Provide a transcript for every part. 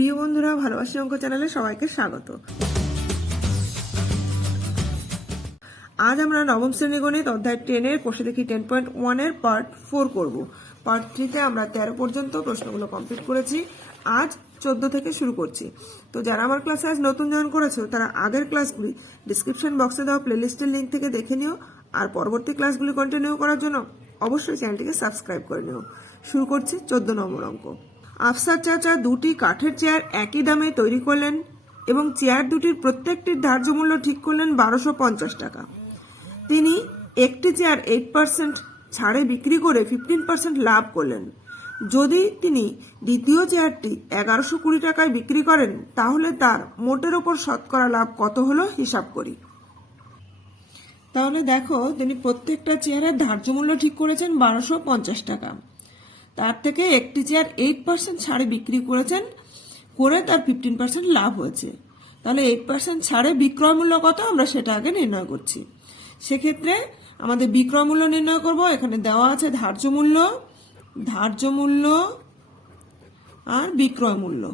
প্রিয় বন্ধুরা, ভালোবাসি অঙ্ক চ্যানেলে সবাইকে স্বাগত। আজ আমরা নবম শ্রেণি গণিত অধ্যায় টেনের কোষে দেখি টেন পয়েন্ট ওয়ানের পার্ট ফোর করব। পার্ট থ্রিতে আমরা তেরো পর্যন্ত প্রশ্নগুলো কমপ্লিট করেছি। আজ চোদ্দ থেকে শুরু করছি। তো যারা আমার ক্লাসে আজ নতুন জয়েন করেছ, তারা আগের ক্লাসগুলি ডিসক্রিপশন বক্সে দেওয়া প্লেলিস্টের লিঙ্ক থেকে দেখে নিও। আর পরবর্তী ক্লাসগুলি কন্টিনিউ করার জন্য অবশ্যই চ্যানেলটিকে সাবস্ক্রাইব করে নিও। শুরু করছি চোদ্দ নম্বর অঙ্ক। আফসার চাচা দুটি কাঠের চেয়ার একই দামে তৈরি করলেন এবং চেয়ার দুটির প্রত্যেকটির ধার্য মূল্য ঠিক করলেন বারোশো পঞ্চাশ টাকা। তিনি একটি চেয়ার এইট পার্সেন্ট ছাড়ে বিক্রি করে ফিফটিন পার্সেন্ট লাভ করলেন। যদি তিনি দ্বিতীয় চেয়ারটি এগারোশো কুড়ি টাকায় বিক্রি করেন, তাহলে তার মোটের ওপর শতকরা লাভ কত হলো হিসাব করি। তাহলে দেখো, তিনি প্রত্যেকটা চেয়ারের ধার্য মূল্য ঠিক করেছেন বারোশো পঞ্চাশ টাকা। তার থেকে একটি চেয়ার এইট পার্সেন্ট ছাড়ে বিক্রি করেছেন, করে তার ফিফটিন পার্সেন্ট লাভ হয়েছে। তাহলে এইট পার্সেন্ট ছাড়ে বিক্রয় মূল্য কত? আমরা সেটা আগে নির্ণয় করছি। সেক্ষেত্রে আমাদের বিক্রয় মূল্য নির্ণয় করব, এখানে দেওয়া আছে ধার্য মূল্য ধার্য মূল্য আর বিক্রয় মূল্য।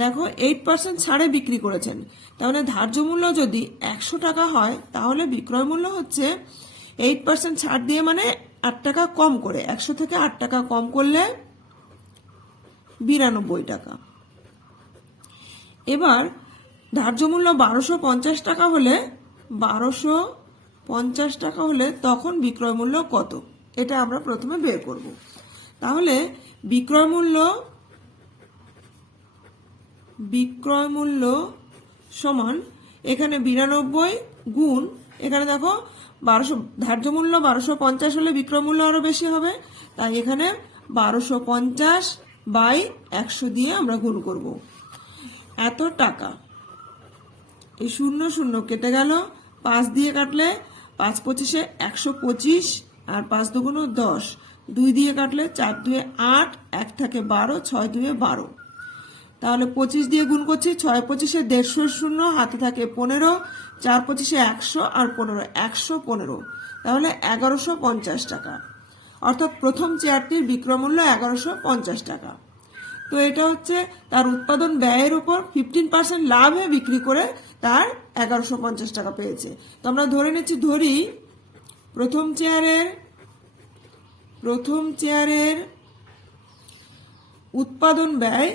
দেখো এইট পার্সেন্ট ছাড়ে বিক্রি করেছেন। তাহলে ধার্য মূল্য যদি একশো টাকা হয়, তাহলে বিক্রয় মূল্য হচ্ছে এইট পার্সেন্ট ছাড় দিয়ে মানে আট টাকা কম করে। একশো থেকে আট টাকা কম করলে বিরানব্বই টাকা। এবার ধার্য মূল্য বারোশো পঞ্চাশ টাকা হলে বারোশো পঞ্চাশ টাকা হলে তখন বিক্রয় মূল্য কত? এটা আমরা প্রথমে বের করব। তাহলে বিক্রয় মূল্য বিক্রয় মূল্য সমান এখানে বিরানব্বই গুণ, এখানে দেখো বারোশো, ধার্য মূল্য বারোশো পঞ্চাশ হলে বিক্রয় মূল্য আরও বেশি হবে। তাই এখানে বারোশো পঞ্চাশ বাই একশো দিয়ে আমরা গুণ করব। এত টাকা। এই শূন্য শূন্য কেটে গেল। পাঁচ দিয়ে কাটলে পাঁচ পঁচিশে একশো পঁচিশ আর পাঁচ দুগুণ দশ। দুই দিয়ে কাটলে চার দুয়ে আট, এক থাকে বারো, ছয় দুয়ে বারো। তাহলে পঁচিশ দিয়ে গুণ করছি, ছয় পঁচিশে দেড়শো শূন্য, হাতে থাকে পনেরো, চার পঁচিশে একশো আর পনেরো, একশো পনেরো। তাহলে এগারোশো পঞ্চাশ টাকা। অর্থাৎ প্রথম চেয়ারটির বিক্রমূল্য এগারোশো পঞ্চাশ টাকা। তো এটা হচ্ছে তার উৎপাদন ব্যয়ের উপর ফিফটিন পার্সেন্ট লাভে বিক্রি করে তার এগারোশো পঞ্চাশ টাকা পেয়েছে। তো আমরা ধরে নিচ্ছি, ধরি প্রথম চেয়ারের প্রথম চেয়ারের উৎপাদন ব্যয়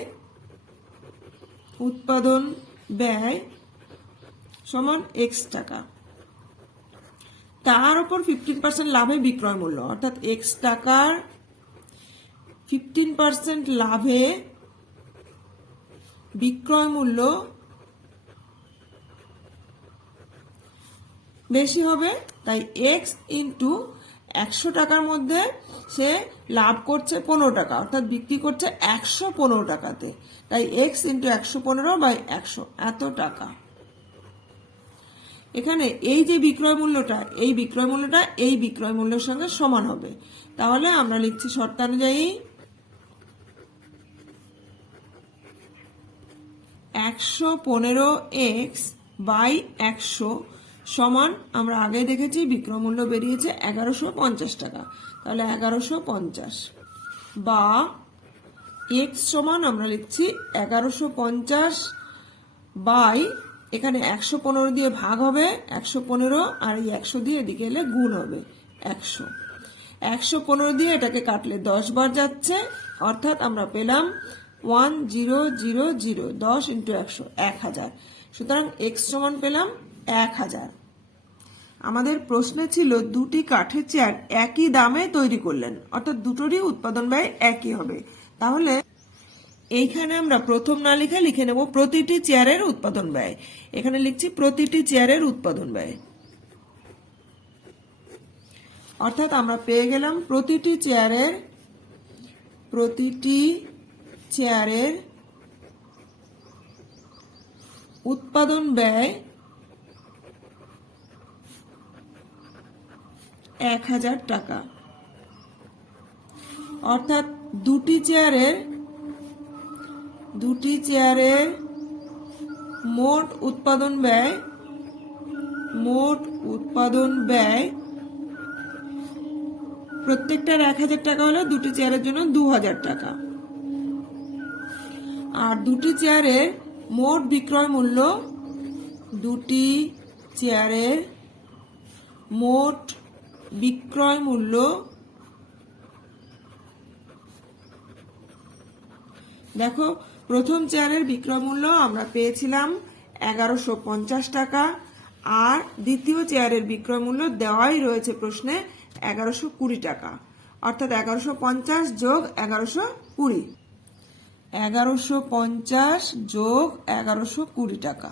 উৎপাদন ব্যয় সমান এক্স টাকা। তার উপর ফিফটিন পার্সেন্ট লাভে বিক্রয় মূল্য, অর্থাৎ এক্স টাকার ফিফটিন পার্সেন্ট লাভে বিক্রয় মূল্য বেশি হবে, তাই এক্স ইন্টু একশো টাকার মধ্যে সে লাভ করছে পনেরো টাকা, অর্থাৎ বিক্রি করছে একশো পনেরো টাকাতে। তাই এক্স ইন্টু একশো পনেরো বাই একশো, এত টাকা। এখানে এই যে বিক্রয় মূল্যটা, এই বিক্রয় মূল্যটা এই বিক্রয় মূল্যের সঙ্গে সমান হবে। তাহলে আমরা লিখছি শর্তানুযায়ী একশো পনেরো এক্স বাই একশো সমান আমরা আগে দেখেছি বিক্রয় মূল্য বেরিয়েছে এগারোশো পঞ্চাশ টাকা। তাহলে এগারোশো পঞ্চাশ। বা এক্স সমান আমরা লিখছি এগারোশো পঞ্চাশ বাই, এখানে একশো পনেরো দিয়ে ভাগ হবে, একশো পনেরো আর এই একশো দিয়ে এদিকে এলে গুণ হবে একশো। একশো পনেরো দিয়ে এটাকে কাটলে দশ বার যাচ্ছে, অর্থাৎ আমরা পেলাম ওয়ান জিরো জিরো জিরো, দশ ইন্টু একশো, এক হাজার। সুতরাং এক্স সমান পেলাম এক হাজার। আমাদের প্রশ্নে ছিল দুটি কাঠের চেয়ার একই দামে তৈরি করলেন, অর্থাৎ দুটোরই উৎপাদন ব্যয় একই হবে। তাহলে এইখানে আমরা প্রথম না লিখে লিখে নেব প্রতিটি চেয়ারের উৎপাদন ব্যয়। এখানে লিখছি প্রতিটি চেয়ারের উৎপাদন ব্যয়। অর্থাৎ আমরা পেয়ে গেলাম প্রতিটি চেয়ারের প্রতিটি চেয়ারের উৎপাদন ব্যয় এক হাজার টাকা। অর্থাৎ দুটি চেয়ারের দুটি চেয়ারের মোট উৎপাদন ব্যয়, মোট উৎপাদন ব্যয় প্রত্যেকটার এক হাজার টাকা হলে দুটি চেয়ারের জন্য দু হাজার টাকা। আর দুটি চেয়ারের মোট বিক্রয় মূল্য দুটি চেয়ারের মোট বিক্রয় মূল্য দেখো, প্রথম চেয়ারের বিক্রয় মূল্য আমরা পেয়েছিলাম এগারোশো টাকা, আর দ্বিতীয় চেয়ারের বিক্রয় মূল্য দেওয়াই রয়েছে প্রশ্নে এগারোশো কুড়ি টাকা, অর্থাৎ এগারোশো পঞ্চাশ যোগ এগারোশো কুড়ি। এগারোশো পঞ্চাশ যোগ এগারোশো কুড়ি টাকা।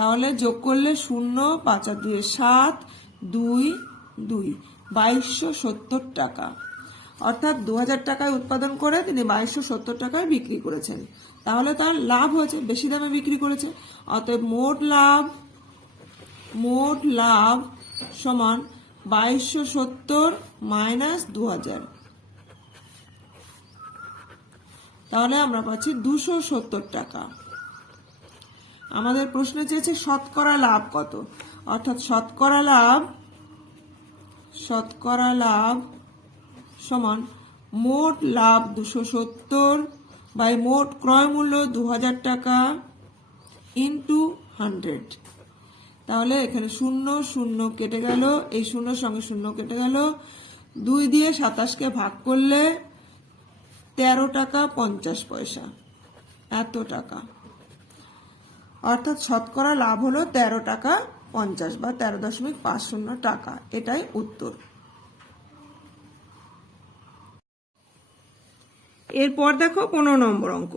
তাহলে যোগ করলে শূন্য, পাঁচ আর দুই সাত, দুই দুই। বাইশশো সত্তর টাকা। অর্থাৎ দু হাজার টাকায় উৎপাদন করে তিনি বাইশশো সত্তর টাকায় বিক্রি করেছেন। তাহলে তার লাভ হয়েছে, বেশি দামে বিক্রি করেছে। অতএব মোট লাভ মোট লাভ সমান বাইশশো সত্তর মাইনাস দু হাজার তাহলে আমরা পাচ্ছি দুশো সত্তর টাকা। আমাদের প্রশ্ন চেয়েছে শতকরা লাভ কত? অর্থাৎ শতকরা লাভ শতকরা লাভ সমান মোট লাভ দুশো সত্তর বাই মোট ক্রয় মূল্য দু হাজার টাকা ইন্টু হান্ড্রেড। তাহলে এখানে শূন্য শূন্য কেটে গেল, এই শূন্যর সঙ্গে শূন্য কেটে গেল। দুই দিয়ে সাতাশকে ভাগ করলে তেরো টাকা পঞ্চাশ পয়সা, এত টাকা। অর্থাৎ শতকরা লাভ হলো তেরো টাকা পঞ্চাশ বা তেরো দশমিক পাঁচ শূন্য টাকা। এটাই উত্তর। এরপর দেখো পনেরো নম্বর অঙ্ক।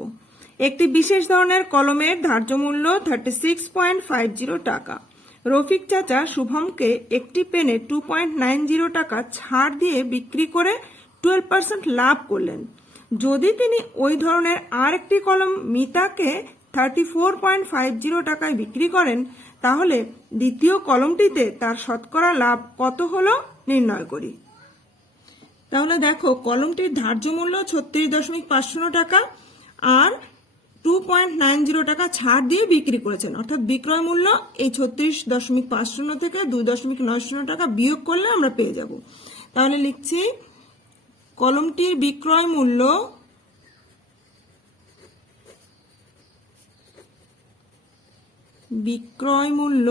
একটি বিশেষ ধরনের কলমের ধার্য মূল্য thirty six point five zero টাকা। রফিক চাচা শুভমকে একটি পেনে টু পয়েন্ট নাইন জিরো টাকা ছাড় দিয়ে বিক্রি করে টুয়েলভ পার্সেন্ট লাভ করলেন। যদি তিনি ওই ধরনের আর একটি কলম মিতাকে thirty four point five zero টাকায় বিক্রি করেন, তাহলে দ্বিতীয় কলমটিতে তার শতকরা লাভ কত হলো নির্ণয় করি। তাহলে দেখো, কলমটির ধার্য মূল্য ছত্রিশ দশমিক পাঁচশো টাকা আর টু পয়েন্ট নাইন জিরো টাকা ছাড় দিয়ে বিক্রি করেছেন। অর্থাৎ বিক্রয় মূল্য এই ছত্রিশ দশমিক পাঁচ শূন্য থেকে দুই দশমিক নয় শূন্য টাকা বিয়োগ করলে আমরা পেয়ে যাব। তাহলে লিখছি, কলমটির বিক্রয় মূল্য বিক্রয় মূল্য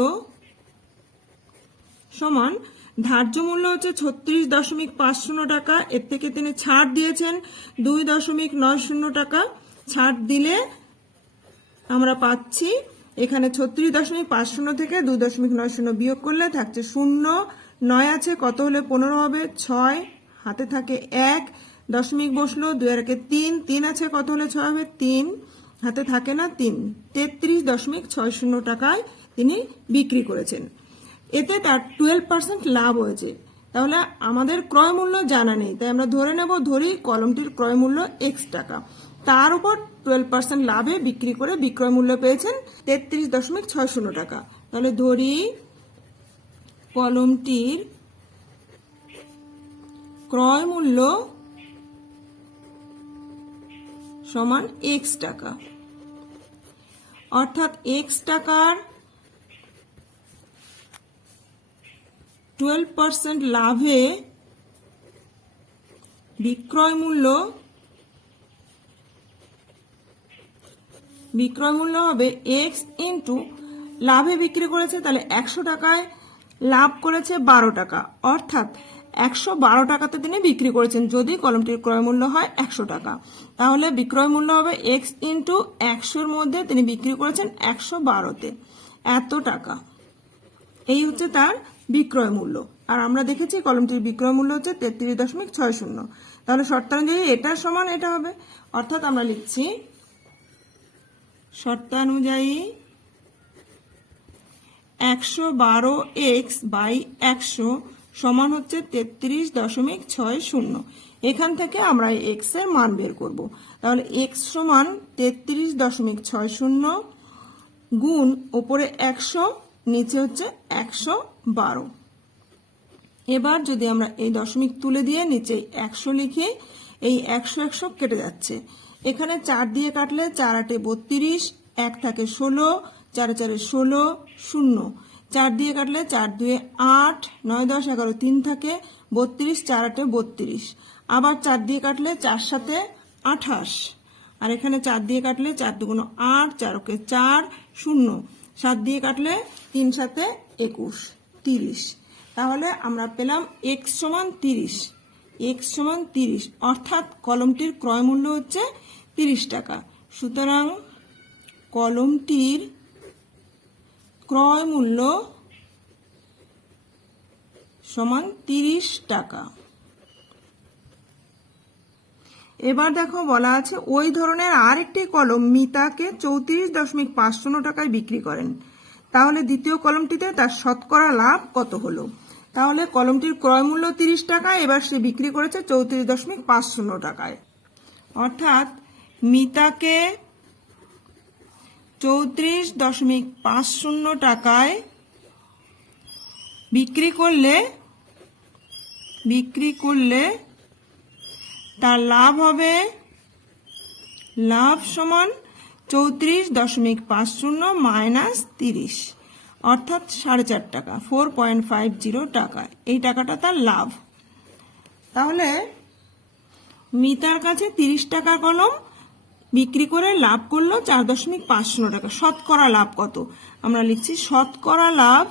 সমান, ধার্য মূল্য হচ্ছে ছত্রিশ দশমিক পাঁচ শূন্য টাকা। এর থেকে তিনি ছাড় দিয়েছেন দুই দশমিক নয় শূন্য টাকা। ছাড় দিলে আমরা পাচ্ছি, এখানে ছত্রিশ দশমিক পাঁচ শূন্য থেকে দুই দশমিক নয় শূন্য বিয়োগ করলে থাকছে শূন্য। নয় আছে, কত হলে পনেরো হবে? ছয়। হাতে থাকে এক। দশমিক বসল, দুই একে তিন। তিন আছে, কত হলে ছয় হবে? তিন। হাতে থাকে না, তিন, তেত্রিশ দশমিক ছয় শূন্য টাকায় তিনি বিক্রি করেছেন। এতে তার টুয়েলভ পার্সেন্ট লাভ হয়েছে। তাহলে আমাদের ক্রয় মূল্য জানা নেই, তাই আমরা ধরে নেব, ধরি কলমটির ক্রয় মূল্য এক্স টাকা। তার উপর টুয়েলভ পার্সেন্ট লাভে বিক্রি করে বিক্রয় মূল্য পেয়েছেন তেত্রিশ দশমিক ছয় শূন্য টাকা। তাহলে ধরি কলমটির ক্রয় মূল্য সমান এক্স টাকা। অর্থাৎ এক্স টাকার টুয়েলভ পার্সেন্ট লাভে বিক্রয় মূল্য বিক্রয় মূল্য হবে এক্স ইন্টু লাভে বিক্রি করেছে, তাহলে একশো টাকায় লাভ করেছে বারো টাকা। অর্থাৎ একশো বারো টাকাতে তিনি বিক্রি করেছেন। যদি কলমটির ক্রয় মূল্য হয় একশো টাকা। তাহলে বিক্রয় মূল্য হবে এক্স ইন্টু একশোর মধ্যে তিনি বিক্রি করেছেন একশো বারোতে। এত টাকা। এই হচ্ছে তার বিক্রয় মূল্য। আর আমরা দেখেছি কলমটির বিক্রয় মূল্য হচ্ছে তেত্রিশ দশমিক ছয় শূন্য। তাহলে শর্তানুযায়ী এটার সমান এটা হবে। অর্থাৎ আমরা লিখছি শর্তানুযায়ী একশো বারো এক্স বাই একশো সমান হচ্ছে তেত্রিশ দশমিক ছয় শূন্য। এখান থেকে আমরা এক্সের মান বের করব। তাহলে এক্স সমান তেত্রিশ দশমিক ছয় শূন্য গুণ ওপরে একশো, নিচে হচ্ছে একশো বারো। এবার যদি আমরা এই দশমিক তুলে দিয়ে নিচে একশো লিখি, এই একশো একশো কেটে যাচ্ছে। এখানে চার দিয়ে কাটলে চার আটে বত্রিশ, এক থাকে ষোলো, চারে চারে ষোলো, শূন্য। চার দিয়ে কাটলে চার দুয়ে আট, নয়, দশ, এগারো, তিন থাকে, বত্রিশ, চার আটে বত্রিশ। আবার চার দিয়ে কাটলে চার সাথে আঠাশ। আর এখানে চার দিয়ে কাটলে চার দুগুণ আট, চার ওকে চার, শূন্য। সাত দিয়ে কাটলে তিন সাথে একুশ, তিরিশ। তাহলে আমরা পেলাম এক্স সমান তিরিশ, এক্স সমান তিরিশ। অর্থাৎ কলমটির ক্রয় মূল্য হচ্ছে তিরিশ টাকা। সুতরাং কলমটির ক্রয় মূল্য সমান তিরিশ টাকা। এবার দেখো বলা আছে, ওই ধরনের আরেকটি কলম মিতাকে চৌত্রিশ দশমিক পাঁচ শূন্য টাকায় বিক্রি করেন। তাহলে দ্বিতীয় কলমটিতে তার শতকরা লাভ কত হলো? তাহলে কলমটির ক্রয় মূল্য তিরিশ টাকা, এবার সে বিক্রি করেছে চৌত্রিশ দশমিক পাঁচ শূন্য টাকায়। অর্থাৎ মিতাকে চৌত্রিশ দশমিক পাঁচ শূন্য টাকায় বিক্রি করলে বিক্রি করলে তার লাভ হবে, লাভ সমান চৌত্রিশ দশমিক পাঁচ শূন্য মাইনাস তিরিশ, অর্থাৎ সাড়ে চার টাকা, ফোর পয়েন্ট ফাইভ জিরো টাকা। এই টাকাটা তার লাভ। তাহলে মিতার কাছে তিরিশ টাকা কলম বিক্রি করে লাভ করল চার দশমিক পাঁচ শূন্য টাকা। শতকরা লাভ কত? আমরা লিখছি শতকরা লাভ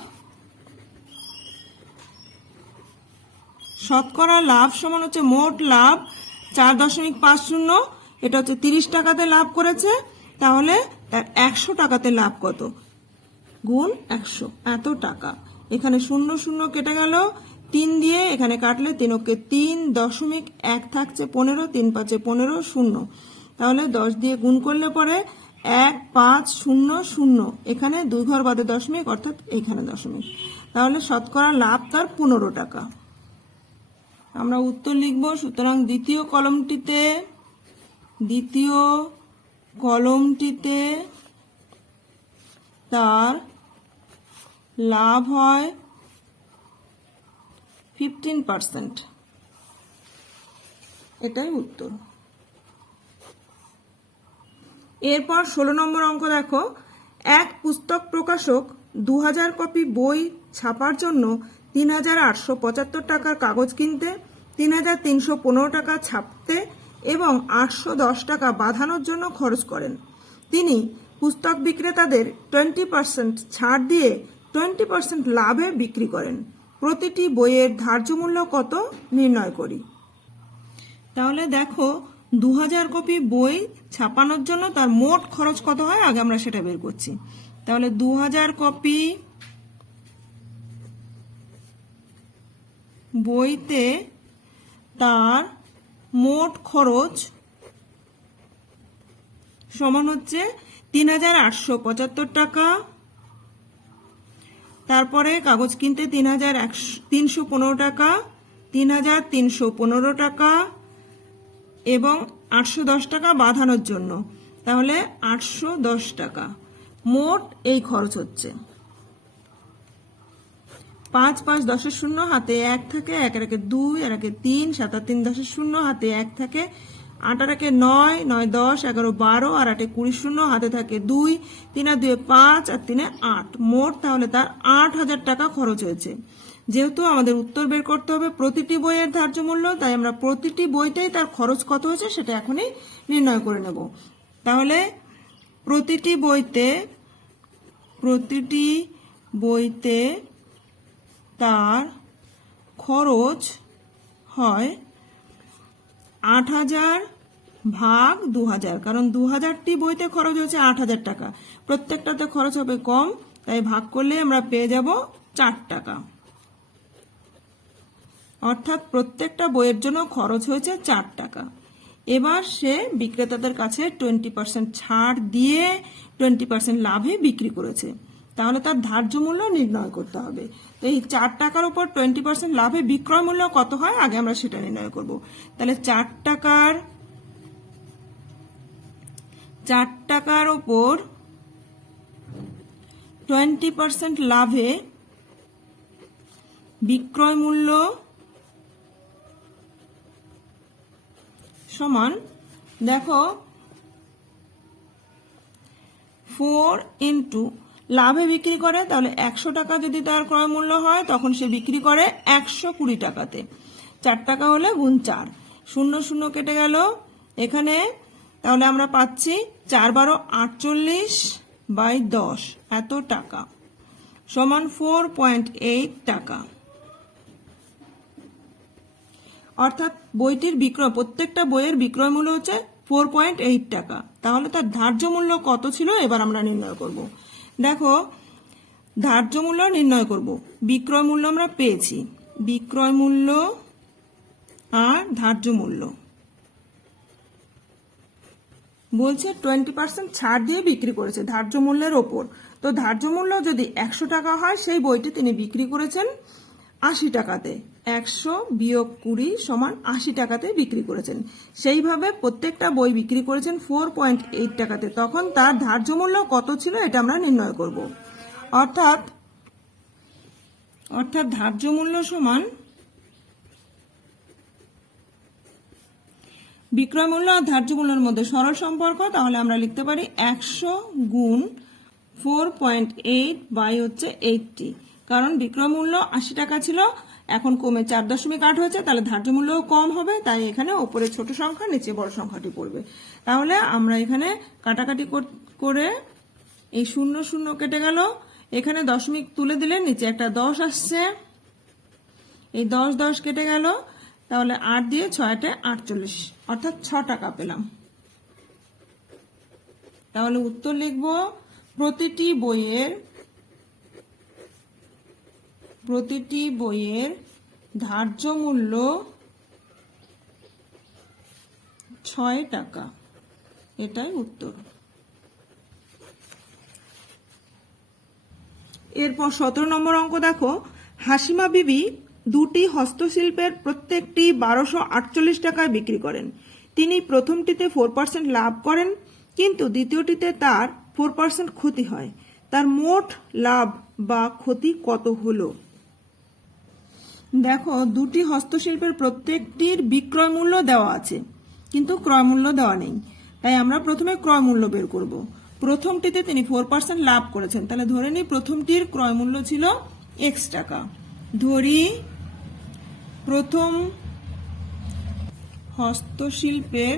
শতকরা লাভ সমান হচ্ছে মোট লাভ চার দশমিক পাঁচ শূন্য। এটা হচ্ছে তিরিশ টাকাতে লাভ করেছে, তাহলে তার একশো টাকাতে লাভ কত? গুণ একশো, এত টাকা। এখানে শূন্য শূন্য কেটে গেল, তিন দিয়ে এখানে কাটলে তিনকে তিন দশমিক এক থাকছে পনেরো, তিন পাঁচে পনেরো, শূন্য। তাহলে দশ দিয়ে গুণ করলে পরে এক, পাঁচ, শূন্য শূন্য। এখানে দুই ঘর বাদে দশমিক, অর্থাৎ এখানে দশমিক। তাহলে শতকরা লাভ তার পনেরো টাকা। আমরা উত্তর লিখব, সুতরাং দ্বিতীয় কলমটিতে দ্বিতীয় কলমটিতে তার লাভ হয় ফিফটিন পার্সেন্ট এটাই উত্তর। এরপর ষোলো নম্বর অঙ্ক দেখো। এক পুস্তক প্রকাশক দু হাজার কপি বই ছাপার জন্য তিন হাজার আটশো পঁচাত্তর টাকার কাগজ কিনতে তিন হাজার তিনশো পনেরো টাকা ছাপতে এবং আটশো দশ টাকা বাঁধানোর জন্য খরচ করেন। তিনি পুস্তক বিক্রেতাদের টোয়েন্টি পার্সেন্ট ছাড় দিয়ে টোয়েন্টি পার্সেন্ট লাভে বিক্রি করেন। প্রতিটি বইয়ের ধার্য মূল্য কত, নির্ণয় করি। তাহলে দেখো দু হাজার কপি বই ছাপানোর জন্য তার মোট খরচ কত হয়? আগে আমরা সেটা বের করছি। তাহলে দু হাজার কপি বইতে তার মোট খরচ সমান হচ্ছে তিন হাজার আটশো পঁচাত্তর টাকা। তারপরে কাগজ কিনতে তিন হাজার একশো, তিনশো পনেরো টাকা, তিন হাজার তিনশো পনেরো টাকা। এবং আটশো দশ টাকা বাঁধানোর জন্য। তাহলে আটশো দশ টাকা। মোট এই খরচ হচ্ছে। পাঁচ পাঁচ দশের শূন্য হাতে এক থাকে, এক একে দুই আর একে তিন, সাত আর তিন দশের শূন্য হাতে এক থাকে, আট আর একে নয় নয় দশ, এগারো বারো, আর আটে কুড়ি শূন্য হাতে থাকে দুই, তিন আর দুয়ে পাঁচ, আর তিনে আট। মোট তাহলে তার আট হাজার টাকা খরচ হয়েছে। যেহেতু আমাদের উত্তর বের করতে হবে প্রতিটি বইয়ের ধার্য মূল্য, তাই আমরা প্রতিটি বইতেই তার খরচ কত হয়েছে সেটা এখনই নির্ণয় করে নেব। তাহলে প্রতিটি বইতে প্রতিটি বইতে তার খরচ হয় আট হাজার ভাগ দু হাজার কারণ দু হাজারটি বইতে খরচ হচ্ছে আট হাজার টাকা। প্রত্যেকটাতে খরচ হবে কম, তাই ভাগ করলে আমরা পেয়ে যাব চার টাকা। অর্থাৎ প্রত্যেকটা বইয়ের জন্য খরচ হয়েছে চার টাকা। এবার সে বিক্রেতাদের কাছে টোয়েন্টি পার্সেন্ট ছাড় দিয়ে টোয়েন্টি পার্সেন্ট লাভে বিক্রি করেছে। তাহলে তার ধার্য মূল্য নির্ণয় করতে হবে। তো এই চার টাকার উপর টোয়েন্টি পার্সেন্ট লাভে বিক্রয় মূল্য কত হয় আগে আমরা সেটা নির্ণয় করব। তাহলে চার টাকার চার টাকার ওপর টোয়েন্টি পার্সেন্ট লাভে বিক্রয় মূল্য সমান, দেখো ফোর ইন্টু লাভে বিক্রি করে, তাহলে একশো টাকা যদি তার ক্রয় মূল্য হয়, তখন সে বিক্রি করে একশো কুড়ি টাকাতে। চার টাকা হলে গুণ চার। শূন্য শূন্য কেটে গেল, এখানে, তাহলে আমরা পাচ্ছি চার বারো আটচল্লিশ বাই দশ, এত টাকা। সমান ফোর পয়েন্ট এইট টাকা। অর্থাৎ বইটির বিক্রয়, প্রত্যেকটা বইয়ের বিক্রয় মূল্য হচ্ছে ফোর পয়েন্ট এইট টাকা। তাহলে তার ধার্য মূল্য কত ছিল? এবার আমরা নির্ণয় করব। দেখো, ধার্য মূল্য নির্ণয় করব। বিক্রয় মূল্য আমরা পেয়েছি। বিক্রয় মূল্য আর ধার্য মূল্য। বলছে টোয়েন্টি পার্সেন্ট ছাড় দিয়ে বিক্রি করেছে ধার্য মূল্যের ওপর। তো ধার্য মূল্য যদি একশো টাকা হয়, সেই বইটি তিনি বিক্রি করেছেন আশি টাকাতে। একশো বিয়োগ কুড়ি সমান আশি টাকাতে বিক্রি করেছেন। সেইভাবে প্রত্যেকটা বই বিক্রি করেছেন ফোর পয়েন্ট এইট টাকাতে। তখন তার ধার্য মূল্য কত ছিল এটা আমরা নির্ণয় করব। অর্থাৎ অর্থাৎ ধার্য মূল্য সমান বিক্রয় মূল্য আর ধার্য মূল্যের মধ্যে সরল সম্পর্ক, তাহলে আমরা লিখতে পারি একশো গুণ ফোর পয়েন্ট এইট বাই হচ্ছে এইটটি কারণ বিক্রয় মূল্য আশি টাকা ছিল, এখন কমে চার দশমিক আট হয়েছে, তাহলে ধার্য মূল্যও কম হবে, তাই এখানে ওপরে ছোট সংখ্যা, নিচে বড় সংখ্যাটি পড়বে। তাহলে আমরা এখানে কাটাকাটি কর- এই শূন্য শূন্য কেটে গেল। এখানে দশমিক তুলে দিলে নিচে একটা দশ আসছে। এই দশ দশ কেটে গেল, তাহলে আট দিয়ে ছয়টে আটচল্লিশ, অর্থাৎ ছ টাকা পেলাম। তাহলে উত্তর লিখব, প্রতিটি বইয়ের প্রতিটি বইয়ের ধার্য মূল্য ছয় টাকা। এটাই উত্তর। এরপর সতেরো নম্বর অঙ্ক দেখো। হাসিমা বিবি দুটি হস্তশিল্পের প্রত্যেকটি বারোশো আটচল্লিশ টাকায় বিক্রি করেন। তিনি প্রথমটিতে ফোর পার্সেন্ট লাভ করেন, কিন্তু দ্বিতীয়টিতে তার ফোর পার্সেন্ট ক্ষতি হয়। তার মোট লাভ বা ক্ষতি কত হলো? দেখো, দুটি হস্তশিল্পের প্রত্যেকটির বিক্রয় মূল্য দেওয়া আছে, কিন্তু ক্রয় মূল্য দেওয়া নেই। তাই আমরা প্রথমে ক্রয় মূল্য বের করব। প্রথমটিতে তিনি ফোর পার্সেন্ট লাভ করেছেন। তাহলে ধরে নিই প্রথমটির ক্রয় মূল্য ছিল এক্স টাকা। ধরি প্রথম হস্তশিল্পের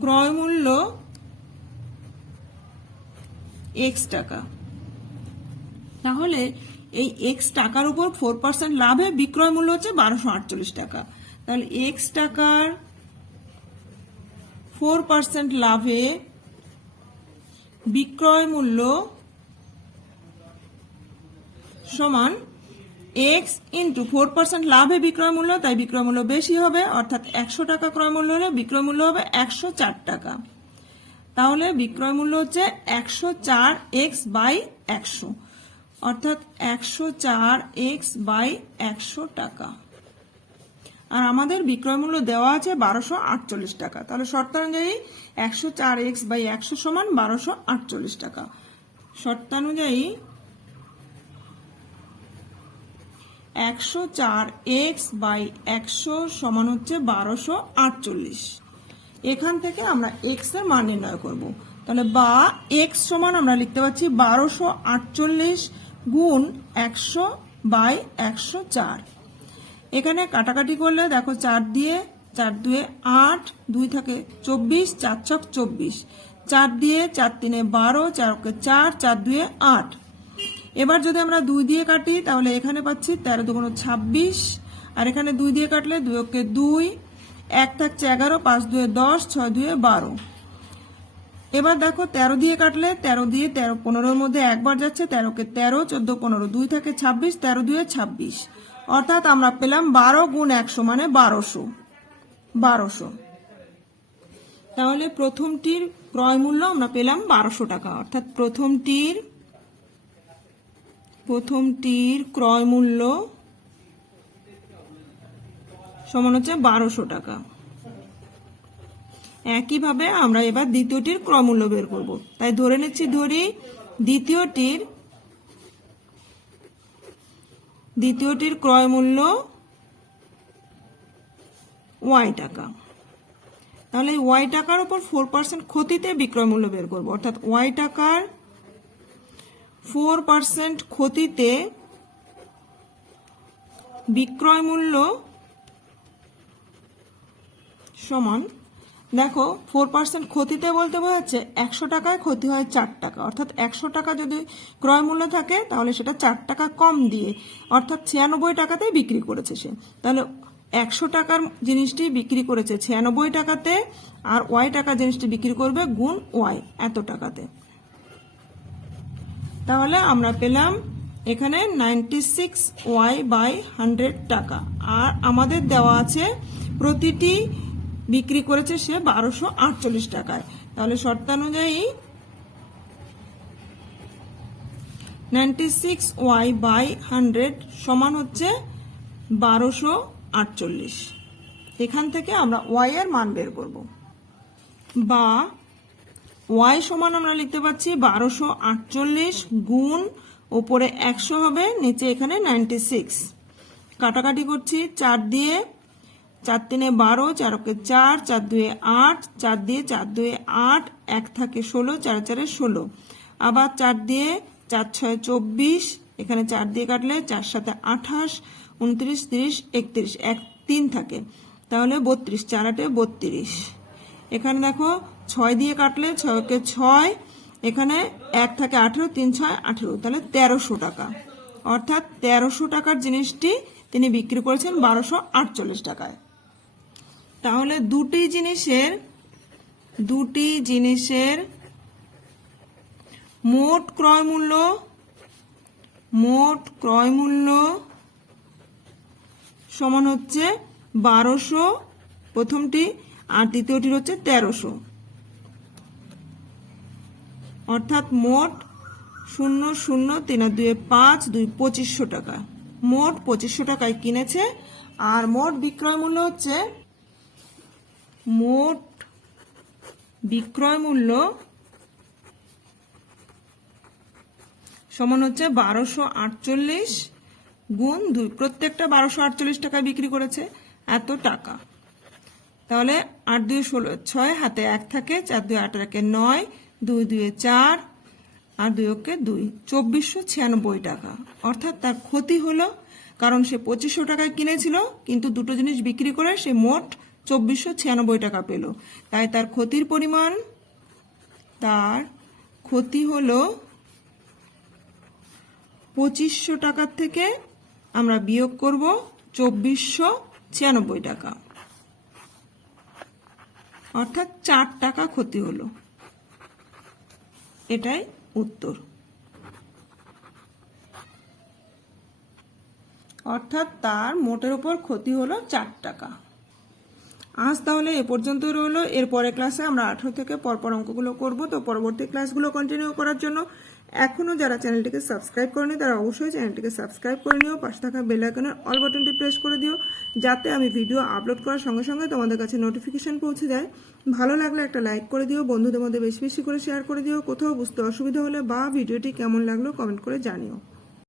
ক্রয় মূল্য এক্স টাকা। তাহলে এই এক্স টাকার উপর ফোর পার্সেন্ট লাভে বিক্রয় মূল্য হচ্ছে বারোশো আটচল্লিশ টাকা। তাহলে এক্স টাকার ফোর পার্সেন্ট লাভে বিক্রয় মূল্য সমান এক্স ইন্টু ফোর পার্সেন্ট লাভে বিক্রয় মূল্য, তাই বিক্রয় মূল্য বেশি হবে, অর্থাৎ একশো টাকা ক্রয় মূল্য হলে বিক্রয় মূল্য হবে একশো চার টাকা। তাহলে বিক্রয় মূল্য হচ্ছে একশো চার এক্স বাই একশো। অর্থাৎ একশো চার এক্স বাই একশো টাকা। আর আমাদের বিক্রয় মূল্য দেওয়া আছে বারোশো আটচল্লিশ টাকা। তাহলে শর্তানুযায়ী একশো চার এক্স বাই একশো সমান বারোশো আটচল্লিশ টাকা। শর্তানুযায়ী একশো চার এক্স বাই একশো সমান হচ্ছে বারোশো আটচল্লিশ। এখান থেকে আমরা এক্সের মান নির্ণয় করব। তাহলে বা এক্স সমান আমরা লিখতে পাচ্ছি বারোশো আটচল্লিশ গুণ একশো বাই একশো চার। এখানে কাটাকাটি করলে দেখো চার দিয়ে, চার দুয়ে আট, দুই থাকে চব্বিশ, চার ছক চব্বিশ। চার দিয়ে চার তিনে বারো চারকে চার চার দুয়ে আট। এবার যদি আমরা দুই দিয়ে কাটি, তাহলে এখানে পাচ্ছি তেরো দুগুণ ছাব্বিশ। আর এখানে দুই দিয়ে কাটলে দুই ওকে দুই, এক থাকছে এগারো, পাঁচ দুয়ে দশ, ছয় দুয়ে বারো। এবার দেখো, তেরো দিয়ে কাটলে তেরো দিয়ে তেরো পনেরোর মধ্যে একবার যাচ্ছে, তেরোকে তেরো, চোদ্দ পনেরো, দুই থাকে ছাব্বিশ, তেরো দুয়ে ছাব্বিশ। অর্থাৎ আমরা পেলাম বারো গুণ একশো মানে বারোশো। বারোশো। তাহলে প্রথমটির ক্রয় মূল্য আমরা পেলাম বারোশো টাকা। অর্থাৎ প্রথমটির প্রথমটির ক্রয় মূল্য সমান হচ্ছে বারোশো টাকা। একইভাবে আমরা এবার দ্বিতীয়টির ক্রমূল্য বের করব। তাই ধরে নিচ্ছি, ধরি দ্বিতীয়টির দ্বিতীয়টির ক্রয় মূল্য ওয়াই টাকা। তাহলে ওয়াই টাকার উপর ফোর পার্সেন্ট ক্ষতিতে বিক্রয় মূল্য বের করব। অর্থাৎ ওয়াই টাকার ফোর পার্সেন্ট ক্ষতিতে বিক্রয় মূল্য সমান দেখো ফোর পার্সেন্ট ক্ষতিতে বলতে বোঝাচ্ছে একশো টাকায় ক্ষতি হয় চার টাকা। অর্থাৎ একশো টাকা যদি ক্রয় মূল্য থাকে, তাহলে সেটা চার টাকা কম দিয়ে, অর্থাৎ ছিয়ানব্বই টাকাতেই বিক্রি করেছে সে। তাহলে একশো টাকার জিনিসটি বিক্রি করেছে ছিয়ানব্বই টাকাতে, আর ওয়াই টাকা জিনিসটি বিক্রি করবে গুণ ওয়াই এত টাকাতে। তাহলে আমরা পেলাম এখানে ninety six Y by hundred টাকা। আর আমাদের দেওয়া আছে প্রতিটি বিক্রি করেছে সে বারোশো আটচল্লিশ টাকায়। তাহলে শর্তানুযায়ী ninety six Y by hundred সমান হচ্ছে বারোশো আটচল্লিশ। এখান থেকে আমরা ওয়াই এর মান বের করব। বা ওয়াই সমান আমরা লিখতে পাচ্ছি বারোশো আটচল্লিশ গুণ ওপরে একশো হবে, নিচে এখানে নাইনটি সিক্স কাটাকাটি করছি, চার দিয়ে চার তিনে বারো চারকে চার চার দুয়ে আট, চার দিয়ে চার দুয়ে আট, এক থাকে ষোলো, চার চারে ষোলো। আবার চার দিয়ে চার ছয় চব্বিশ, এখানে চার দিয়ে কাটলে চার সাথে আঠাশ, উনত্রিশ, তিরিশ, একত্রিশ, এক তিন থাকে। তাহলে বত্রিশ, চার আটে বত্রিশ। এখানে দেখো ছয় দিয়ে কাটলে ছয়কে ছয়, এখানে এক থাকে আঠেরো, তিন ছয়, আঠেরো, তাহলে তেরোশো টাকা। অর্থাৎ তেরোশো টাকার জিনিসটি তিনি বিক্রি করেছেন বারোশো আটচল্লিশ টাকায়। তাহলে দুটি জিনিসের দুটি জিনিসের মোট ক্রয় মূল্য, মোট ক্রয় মূল্য সমান হচ্ছে বারোশো। প্রথমটি আর দ্বিতীয়টির হচ্ছে তেরোশো। অর্থাৎ মোট শূন্য শূন্য, তিন দুয়ে পাঁচ, দুই পঁচিশশো টাকা। মোট পঁচিশশো টাকায় কিনেছে, আর মোট বিক্রয় মূল্য হচ্ছে মোট বিক্রয় মূল্য সমান হচ্ছে বারোশো আটচল্লিশ গুণ দুই। প্রত্যেকটা বারোশো আটচল্লিশ টাকায় বিক্রি করেছে এত টাকা। তাহলে আট দুই ষোলো, ছয় হাতে এক থাকে, চার দুই আট একে নয়, দুই দুয়ে চার, আর দুই ওকে দুই। চব্বিশশো ছিয়ানব্বই টাকা। অর্থাৎ তার ক্ষতি হলো কারণ সে পঁচিশশো টাকায় কিনেছিল, কিন্তু দুটো জিনিস বিক্রি করে সে মোট চব্বিশশো ছিয়ানব্বই টাকা পেল। তাই তার ক্ষতির পরিমাণ, তার ক্ষতি হলো পঁচিশশো টাকার থেকে আমরা বিয়োগ করব চব্বিশশো ছিয়ানব্বই টাকা। অর্থাৎ চার টাকা ক্ষতি হলো। এটাই উত্তর। অর্থাৎ তার মোটের উপর ক্ষতি হলো চার টাকা। আজ তাহলে এ পর্যন্ত রইল। এর পরের ক্লাসে আমরা আঠারো থেকে পরপর অঙ্কগুলো করব। তো পরবর্তী ক্লাসগুলো কন্টিনিউ করার জন্য এখনও যারা চ্যানেলটিকে সাবস্ক্রাইব করেনি, তারা অবশ্যই চ্যানেলটিকে সাবস্ক্রাইব করে নিও। পাশে থাকা বেল আইকনের অল বাটনটি প্রেস করে দিও, যাতে আমি ভিডিও আপলোড করার সঙ্গে সঙ্গে তোমাদের কাছে নোটিফিকেশন পৌঁছে যায়। ভালো লাগলে একটা লাইক করে দিও, বন্ধুদের মধ্যে বেশি বেশি করে শেয়ার করে দিও। কোথাও বুঝতে অসুবিধা হলে বা ভিডিওটি কেমন লাগল কমেন্ট করে জানিও।